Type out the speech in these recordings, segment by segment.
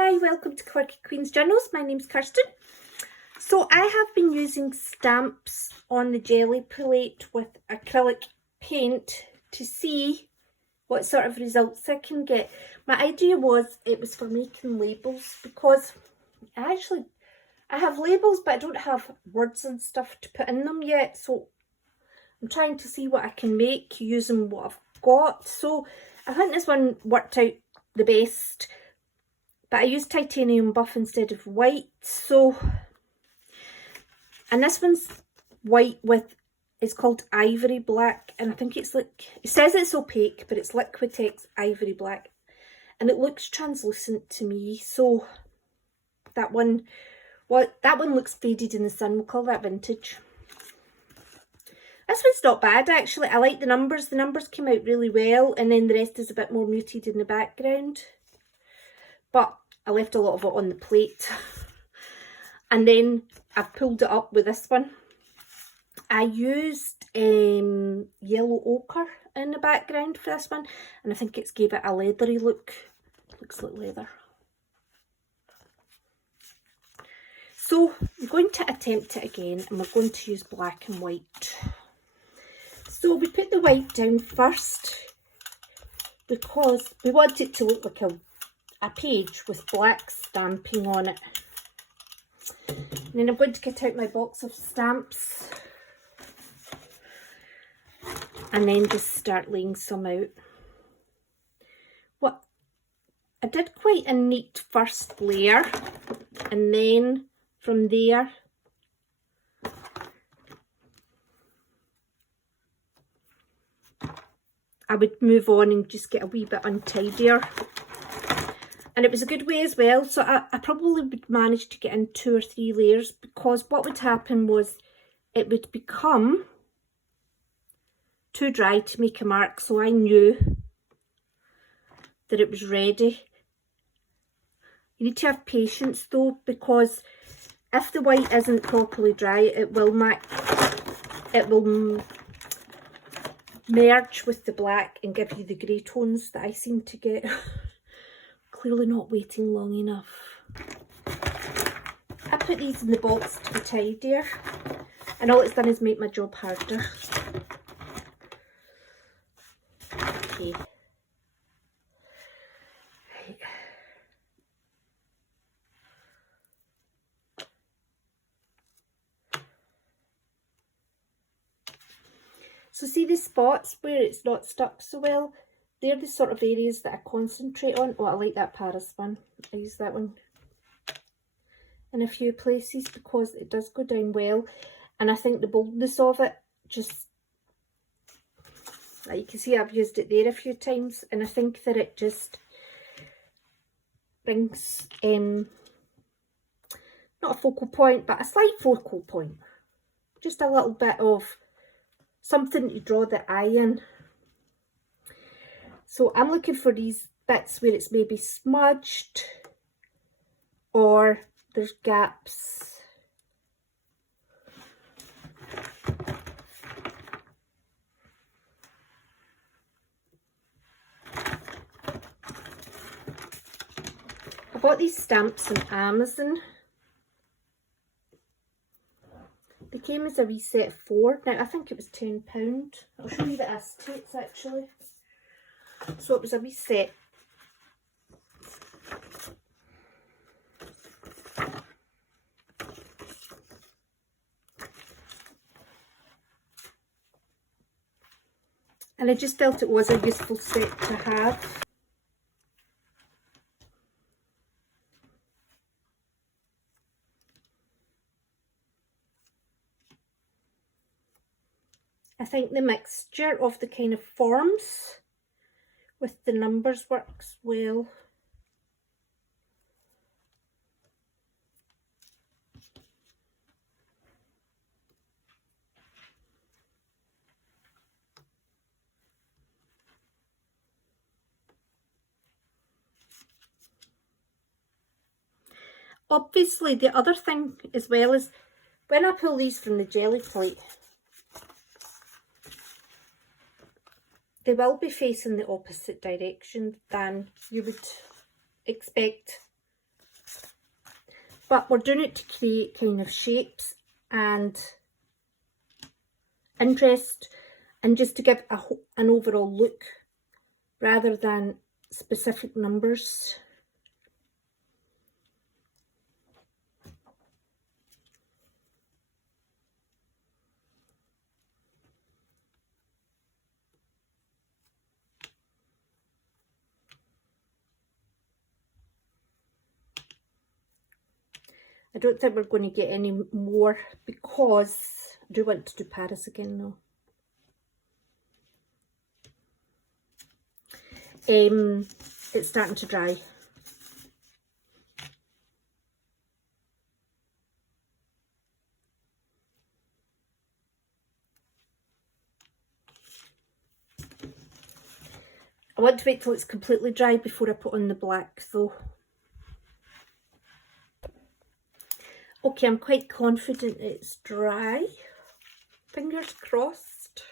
Hi, welcome to Quirky Queen's Journals. My name's Kirsten. So I have been using stamps on the jelly plate with acrylic paint to see what sort of results I can get. My idea was it was for making labels because I have labels but I don't have words and stuff to put in them yet. So I'm trying to see what I can make using what I've got. So I think this one worked out the best. But I used titanium buff instead of white, and this one's white with, it's called ivory black, and I think it's like, it says it's opaque, but it's Liquitex ivory black, and it looks translucent to me, so that one looks faded in the sun, we'll call that vintage. This one's not bad actually, I like the numbers came out really well, and then the rest is a bit more muted in the background. But I left a lot of it on the plate. And then I pulled it up with this one. I used yellow ochre in the background for this one. And I think it's gave it a leathery look. Looks like leather. So I'm going to attempt it again. And we're going to use black and white. So we put the white down first. Because we want it to look like a page with black stamping on it. And then I'm going to get out my box of stamps and then just start laying some out. What I did quite a neat first layer, and then from there I would move on and just get a wee bit untidier. And it was a good way as well, so I probably would manage to get in 2 or 3 layers, because what would happen was it would become too dry to make a mark, so I knew that it was ready. You need to have patience though, because if the white isn't properly dry, it will merge with the black and give you the grey tones that I seem to get. Clearly not waiting long enough. I put these in the box to be tidier, and all it's done is make my job harder. Okay. Right. So see the spots where it's not stuck so well? They're the sort of areas that I concentrate on. Oh, I like that Paris one. I use that one in a few places because it does go down well. And I think the boldness of it just, like you can see I've used it there a few times. And I think that it just brings, not a focal point, but a slight focal point. Just a little bit of something to draw the eye in. So I'm looking for these bits where it's maybe smudged or there's gaps. I bought these stamps on Amazon. They came as a wee set of 4. Now I think it was £10. I'll show you the acetate actually. So it was a wee set. And I just felt it was a useful set to have. I think the mixture of the kind of forms with the numbers works well. Obviously the other thing as well is when I pull these from the jelly plate, they will be facing the opposite direction than you would expect but we're doing it to create kind of shapes and interest, and just to give an overall look rather than specific numbers. I don't think we're going to get any more because I do want to do Paris again though. It's starting to dry. I want to wait till it's completely dry before I put on the black though. Okay, I'm quite confident it's dry. Fingers crossed.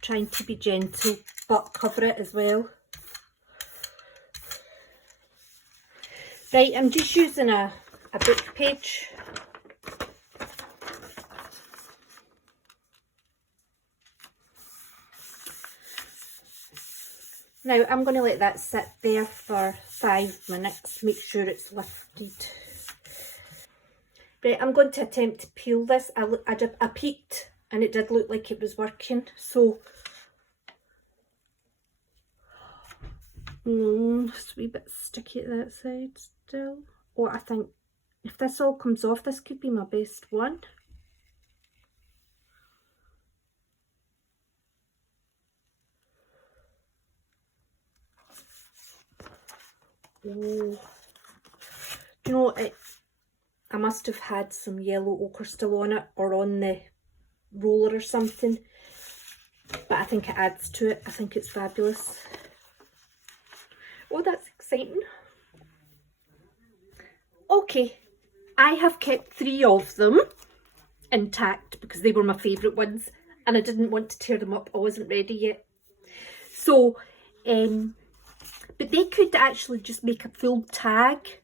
Trying to be gentle but cover it as well. Right, I'm just using a book page. Now I'm going to let that sit there for 5 minutes, make sure it's lifted. Right, I'm going to attempt to peel this. I peeked and it did look like it was working, so it's a wee bit sticky at that side still. Oh, I think if this all comes off, this could be my best one. Oh, you know, I must have had some yellow ochre still on it or on the roller or something, but I think it adds to it. I think it's fabulous. Oh, that's exciting. Okay, I have kept 3 of them intact because they were my favourite ones and I didn't want to tear them up. I wasn't ready yet. So, but they could actually just make a full tag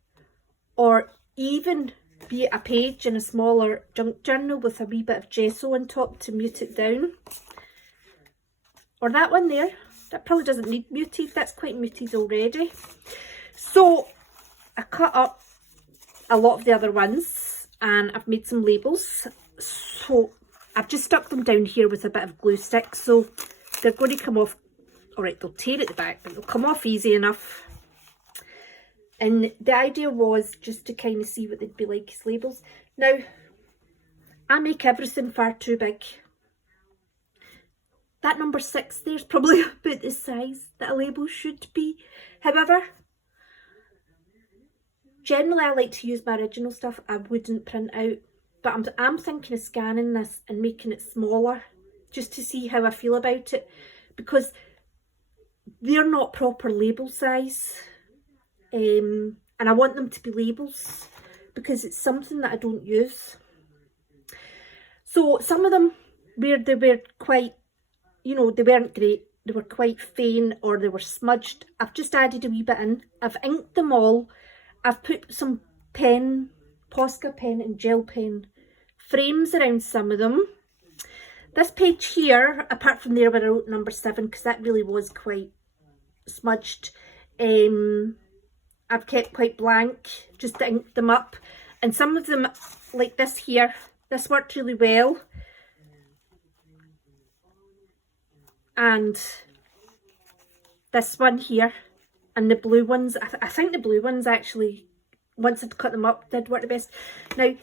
or even be a page in a smaller junk journal with a wee bit of gesso on top to mute it down. Or that one there, that probably doesn't need muted, that's quite muted already. So I cut up a lot of the other ones and I've made some labels. So I've just stuck them down here with a bit of glue stick, so they're going to come off. Alright, they'll tear at the back, but they'll come off easy enough. And the idea was just to kind of see what they'd be like as labels. Now, I make everything far too big. That number 6 there's probably about the size that a label should be. However, generally I like to use my original stuff. I wouldn't print out, but I'm thinking of scanning this and making it smaller just to see how I feel about it, because they're not proper label size, and I want them to be labels because it's something that I don't use. So some of them, where they were quite, you know, they weren't great, they were quite faint or they were smudged, I've just added a wee bit in. I've inked them all. I've put some pen, Posca pen and gel pen frames around some of them. This page here, apart from there where I wrote number 7, because that really was quite smudged, I've kept quite blank just to ink them up. And some of them, like this here, this worked really well. And this one here, and the blue ones, I think the blue ones actually, once I'd cut them up, did work the best. Now,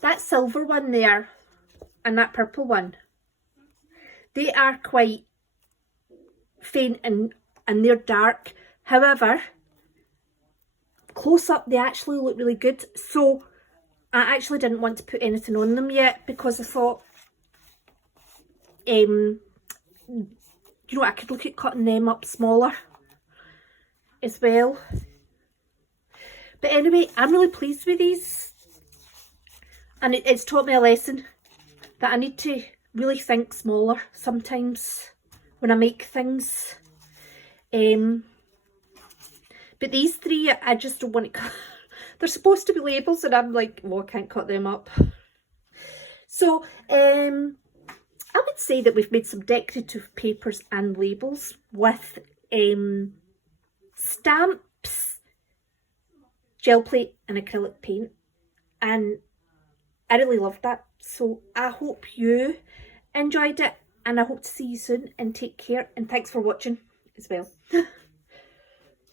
that silver one there and that purple one, they are quite faint and they're dark. However, close up they actually look really good. So I actually didn't want to put anything on them yet because I thought, you know, I could look at cutting them up smaller as well. But anyway, I'm really pleased with these. And it's taught me a lesson that I need to really think smaller sometimes when I make things. But these three, I just don't want to cut. They're supposed to be labels and I'm like, oh, I can't cut them up. So I would say that we've made some decorative papers and labels with stamps, gel plate and acrylic paint. And I really loved that. So I hope you enjoyed it and I hope to see you soon, and take care, and thanks for watching as well.